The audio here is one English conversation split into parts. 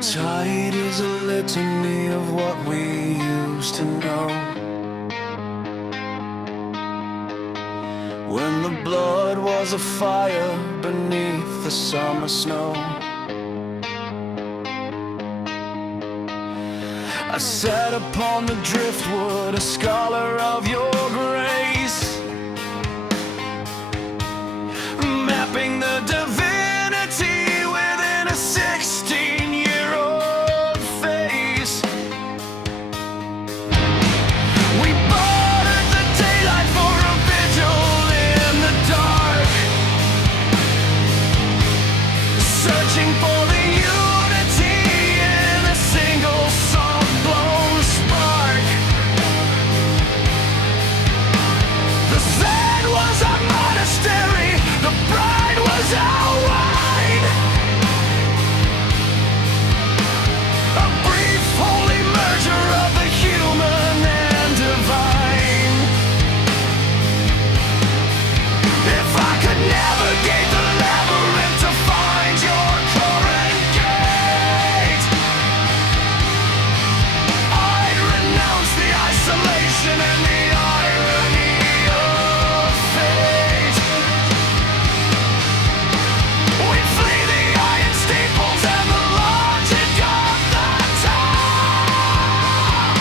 Tide is a litany of what we used to know. When the blood was a fire beneath the summer snow. I sat upon the driftwood, a scholar of your grace, mapping the divinity within a 16-year-old face. We bartered the daylight for a vigil in the dark, searching for the unity in a single soft-blown spark. The sand was our monastery, the bride was our wine. A brief holy merger of the human and divine. If I could navigate the labyrinth to find your current gate, I'd renounce the isolation and the irony of fate. We'd flee the iron steeples and the logic of the town,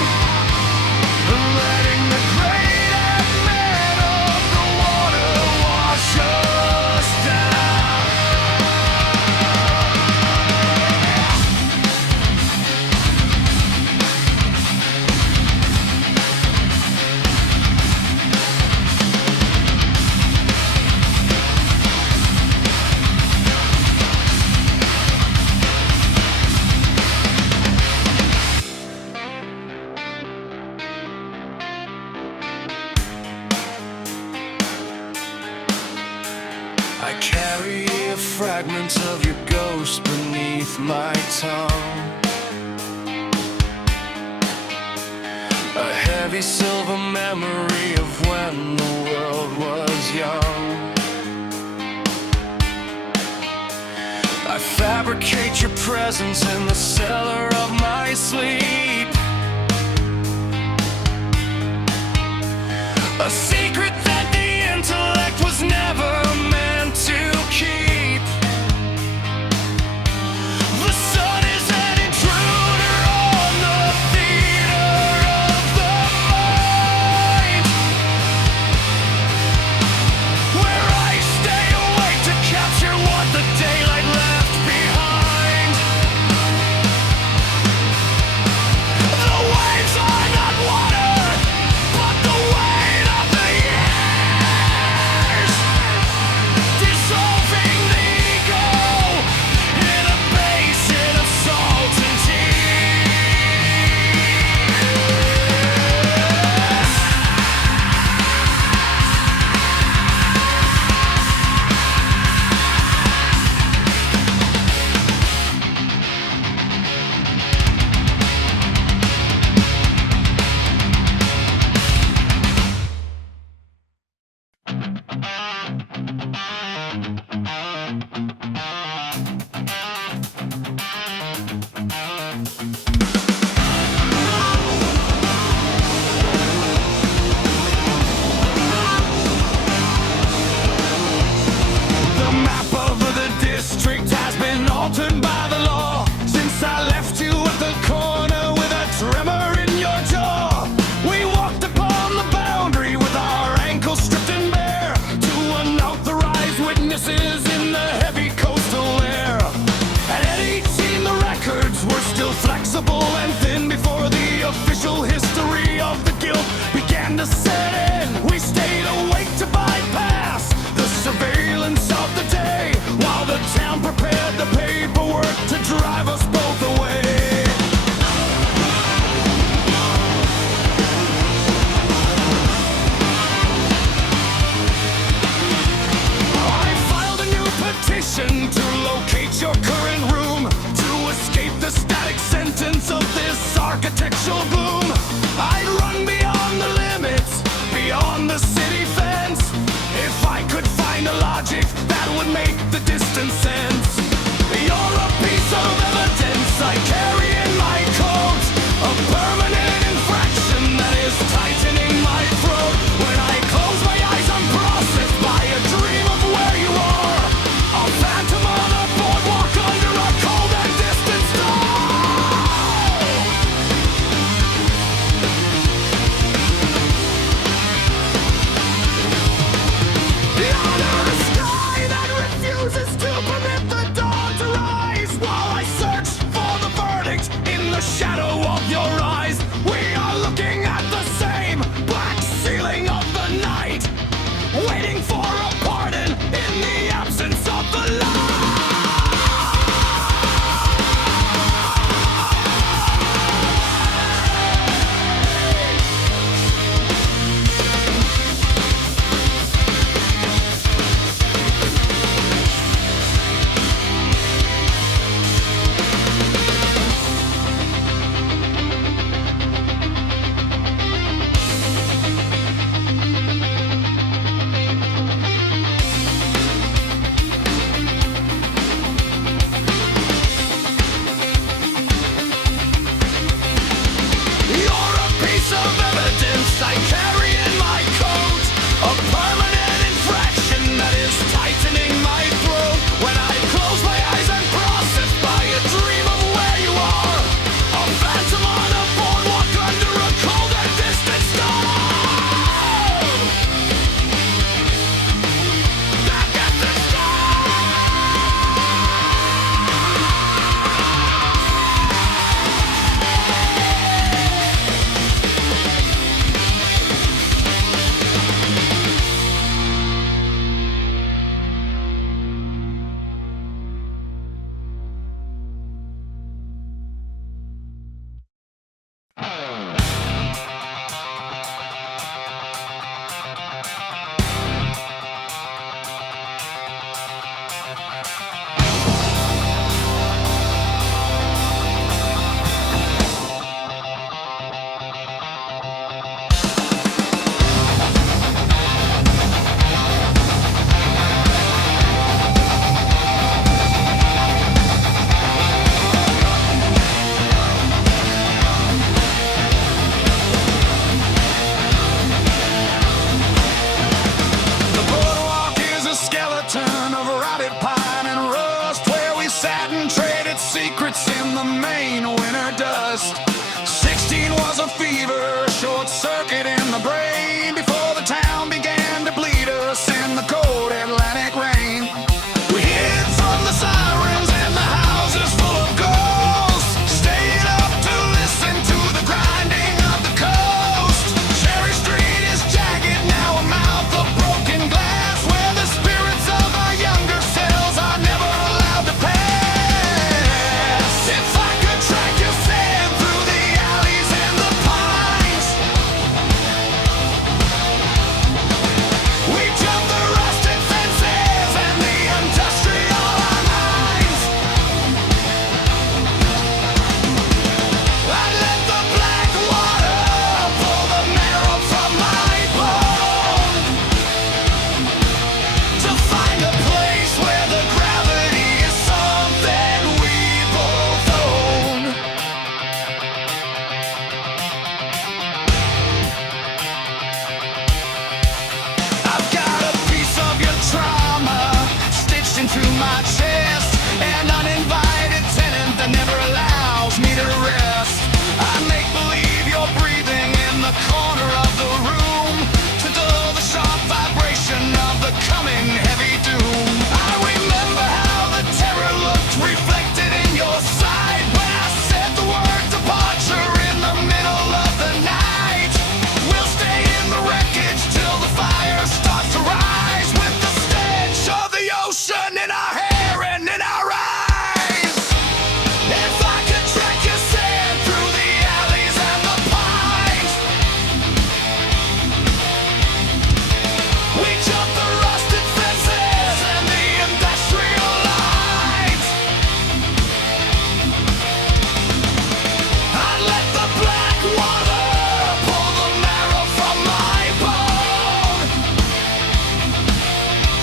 letting the great admin of the water wash us down. I carry a fragment of your ghost beneath my tongue, a heavy silver memory of when the world was young. I fabricate your presence in the cellar of my sleep, a secret that the intellect was never meant to keep. The sun is an intruder on the theater of the mind, where I stay awake to capture what the daylight left behind. The waves are not water, but the weight of the years, dissolving the ego in a basin of salt and the map of the district has been altered by the law since I left you at the corner with a tremor in your jaw. We walked upon the boundary with our ankles stripped and bare to unauthorized witnesses in the heavy coastal air. At 18 the records were still flexible and thin before the official history of the guilt began to set in. We stayed awake to bypass the surveillance of the day while the town prepared the paperwork to drive us both away. I filed a new petition to locate your current room, to escape the static sentence of this architectural gloom. I'd run beyond the limits, beyond the city fence, if I could find a logic that would make the distance sense. You're a piece of evidence secrets in the Maine winter dust. 16 was a fever, short circuit in the brain, before the town began to bleed us in the cold Atlantic rain. We hid from the sirens and the houses full of ghosts, stayed up to listen to the grinding of the coast. Cherry Street is jagged, now a mouth of broken glass, where the spirits of our younger selves are never allowed to pass. If I could track your sand through the alleys and the pines, we jump the rusted fences and the industrial lines. I'd let the black water pull the marrow from my bone, to find a place where the gravity is something we both own. I've got a piece of your trauma stitched into my chest, an uninvited tenant that never allows me to rest. I make believe you're breathing in the corner of the room, to dull the sharp vibration of the coming heavy doom. I remember how the terror looked reflected in your sight when I said the word departure in the middle of the night. We'll stay in the wreckage till the fire starts to rise, with the stench of the ocean in our hair and in our eyes. If I could track your sand through the alleys and the pines, we jump the rusted fences and the industrial lines. I'd let the black water pull the marrow from my bone,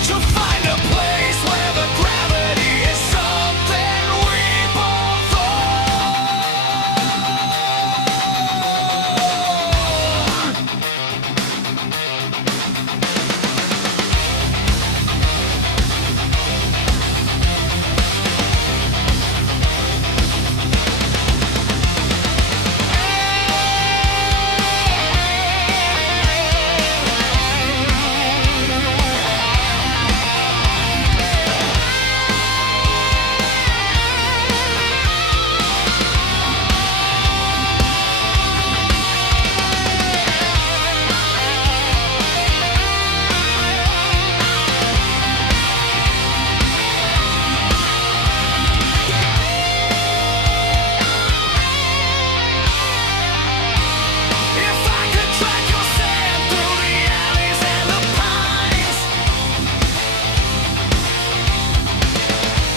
to find a place where the gravity is something we both own. If I could track your sand through the alleys and the pines,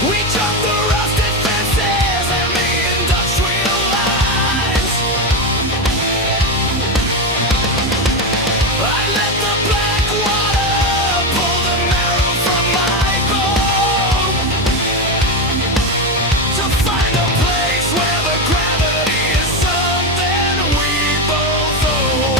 we jump the rusted fences and the industrial lines. I let the black water pull the marrow from my bone, to find a place where the gravity is something we both own.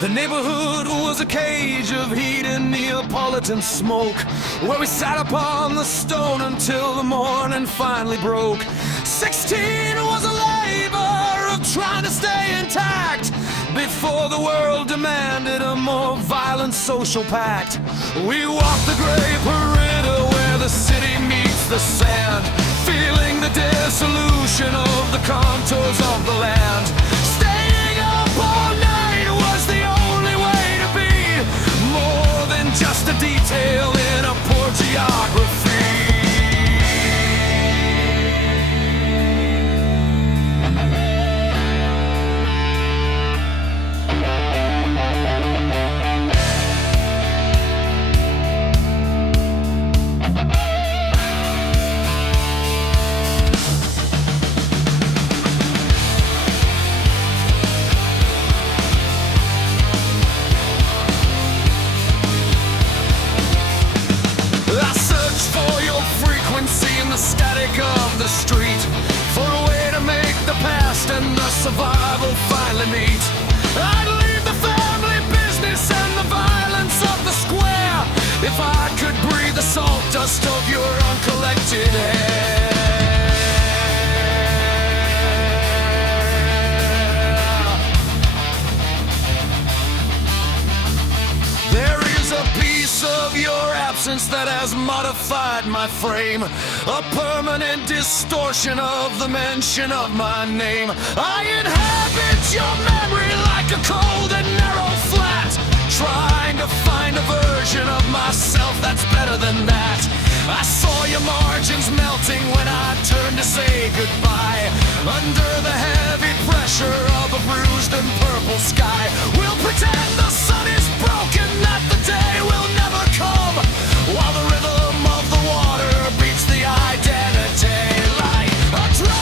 The neighborhood was a cage of heat and Neapolitan smoke, where we sat upon the stone until the morning finally broke. 16 was a labor of trying to stay intact, before the world demanded a more violent social pact. We walked the gray perimeter where the city meets the sand, feeling the dissolution of the contours of the land. Staying up all night was the only way to be more than just a detail in a poor geography. take up the street for a way to make the past and the survival finally meet. I'd leave the family business and the violence of the square if I could breathe the salt dust of your uncollected hair. There is a piece of your absence that has modified my frame, a permanent distortion of the mention of my name. I inhabit your memory like a cold and narrow flat, trying to find a version of myself that's better than that. I saw your margins melting when I turned to say goodbye, under the heavy pressure of a bruised and purple sky. We'll pretend the sun is broken, that the day will never come, while the rhythm of the water beats the identity like a drum.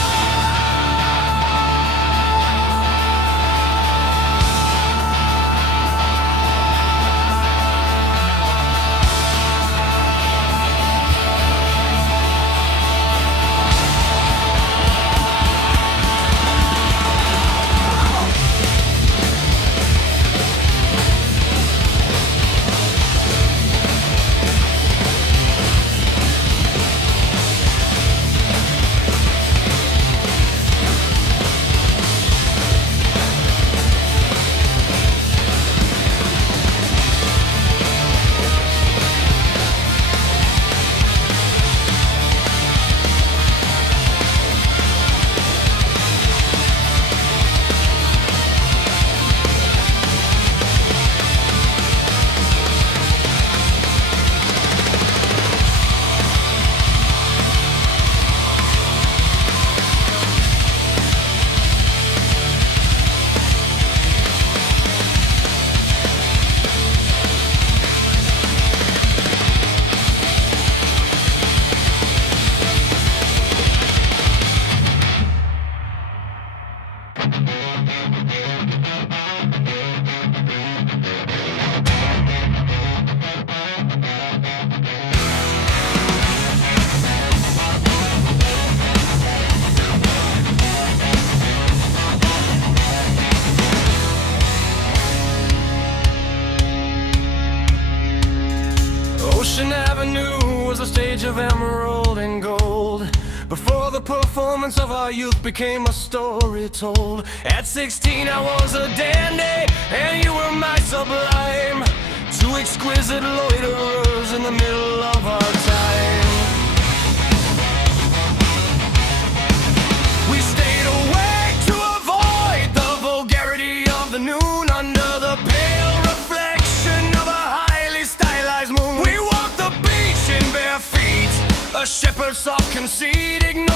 Ocean Avenue was a stage of emerald and gold, before the performance of our youth became a story told. At 16 I was a dandy, and you were my sublime, two exquisite loiterers in the middle of our time. We stayed awake to avoid the vulgarity of the noon, under the pale reflection of a highly stylized moon. We walked the beach in bare feet, a shepherd's soft conceit, ignored